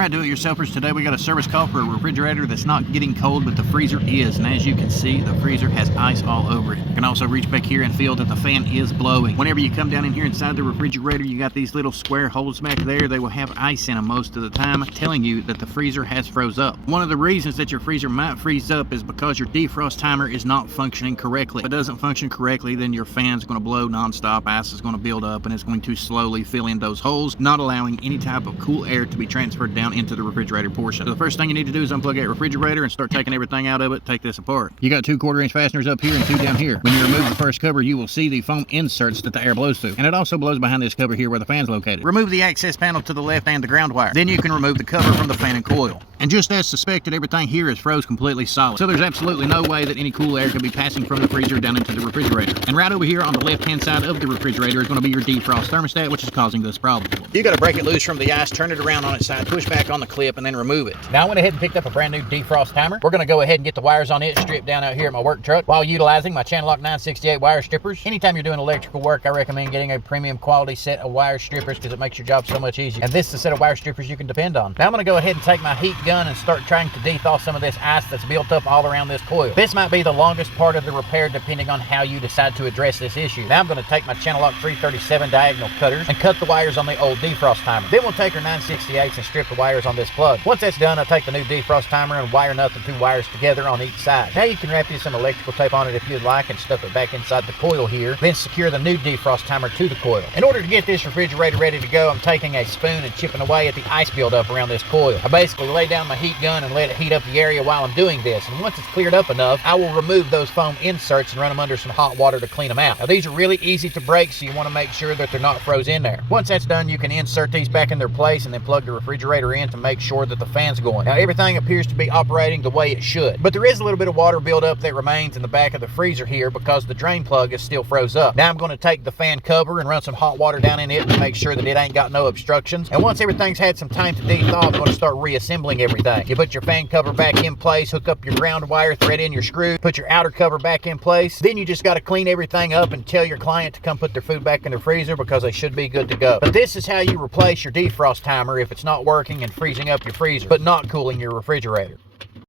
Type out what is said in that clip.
Alright, do-it-yourselfers, today we got a service call for a refrigerator that's not getting cold, but the freezer is. And as you can see, the freezer has ice all over it. You can also reach back here and feel that the fan is blowing. Whenever you come down in here inside the refrigerator, you got these little square holes back there. They will have ice in them most of the time, telling you that the freezer has froze up. One of the reasons that your freezer might freeze up is because your defrost timer is not functioning correctly. If it doesn't function correctly, then your fan's going to blow nonstop, ice is going to build up, and it's going to slowly fill in those holes, not allowing any type of cool air to be transferred down into the refrigerator portion. So the first thing you need to do is unplug that refrigerator and start taking everything out of it. Take this apart. You got 2 1/4-inch fasteners up here and 2 down here. When you remove the first cover, you will see the foam inserts that the air blows through, and it also blows behind this cover here where the fan's located. Remove the access panel to the left and the ground wire. Then you can remove the cover from the fan and coil. And just as suspected, everything here is froze completely solid. So there's absolutely no way that any cool air could be passing from the freezer down into the refrigerator. And right over here on the left-hand side of the refrigerator is going to be your defrost thermostat, which is causing this problem. You got to break it loose from the ice, turn it around on its side, push back on the clip, and then remove it. Now I went ahead and picked up a brand new defrost timer. We're going to go ahead and get the wires on it stripped down out here at my work truck while utilizing my CHANNELLOCK 968 wire strippers. Anytime you're doing electrical work, I recommend getting a premium quality set of wire strippers because it makes your job so much easier. And this is a set of wire strippers you can depend on. Now I'm going to go ahead and take my heat gun and start trying to dethaw some of this ice that's built up all around this coil. This might be the longest part of the repair depending on how you decide to address this issue. Now I'm going to take my CHANNELLOCK 337 diagonal cutters and cut the wires on the old defrost timer. Then we'll take our 968s and strip the wires on this plug. Once that's done, I'll take the new defrost timer and wire nut the 2 wires together on each side. Now you can wrap you some electrical tape on it if you'd like and stuff it back inside the coil here. Then secure the new defrost timer to the coil. In order to get this refrigerator ready to go, I'm taking a spoon and chipping away at the ice buildup around this coil. I basically lay down my heat gun and let it heat up the area while I'm doing this. And once it's cleared up enough, I will remove those foam inserts and run them under some hot water to clean them out. Now these are really easy to break, so you want to make sure that they're not froze in there. Once that's done, you can insert these back in their place and then plug the refrigerator in to make sure that the fan's going. Now everything appears to be operating the way it should, but there is a little bit of water buildup that remains in the back of the freezer here because the drain plug is still froze up. Now I'm going to take the fan cover and run some hot water down in it to make sure that it ain't got no obstructions. And once everything's had some time to dethaw, I'm going to start reassembling everything. You put your fan cover back in place, hook up your ground wire, thread in your screw, put your outer cover back in place. Then you just got to clean everything up and tell your client to come put their food back in their freezer because they should be good to go. But this is how you replace your defrost timer if it's not working and freezing up your freezer, but not cooling your refrigerator.